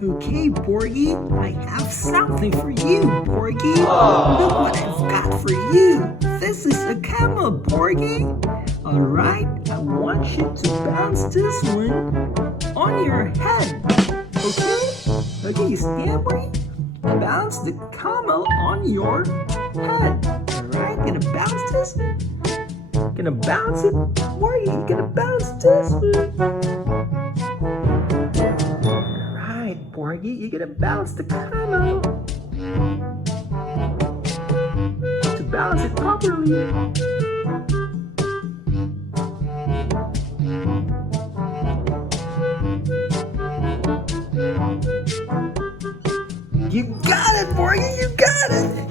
Okay, Borgy, I have something for you, Borgy. Look what I've got for you. This is a camel, Borgy. Alright, I want you to bounce this one on your head. Okay? Okay, you stand, Borgy? Bounce the camel on your head. Alright, gonna bounce this? Gonna bounce it? Borgy, you gonna bounce this one? Borgy, you're gonna bounce the camel. To balance it properly. You got it, Borgy, you got it.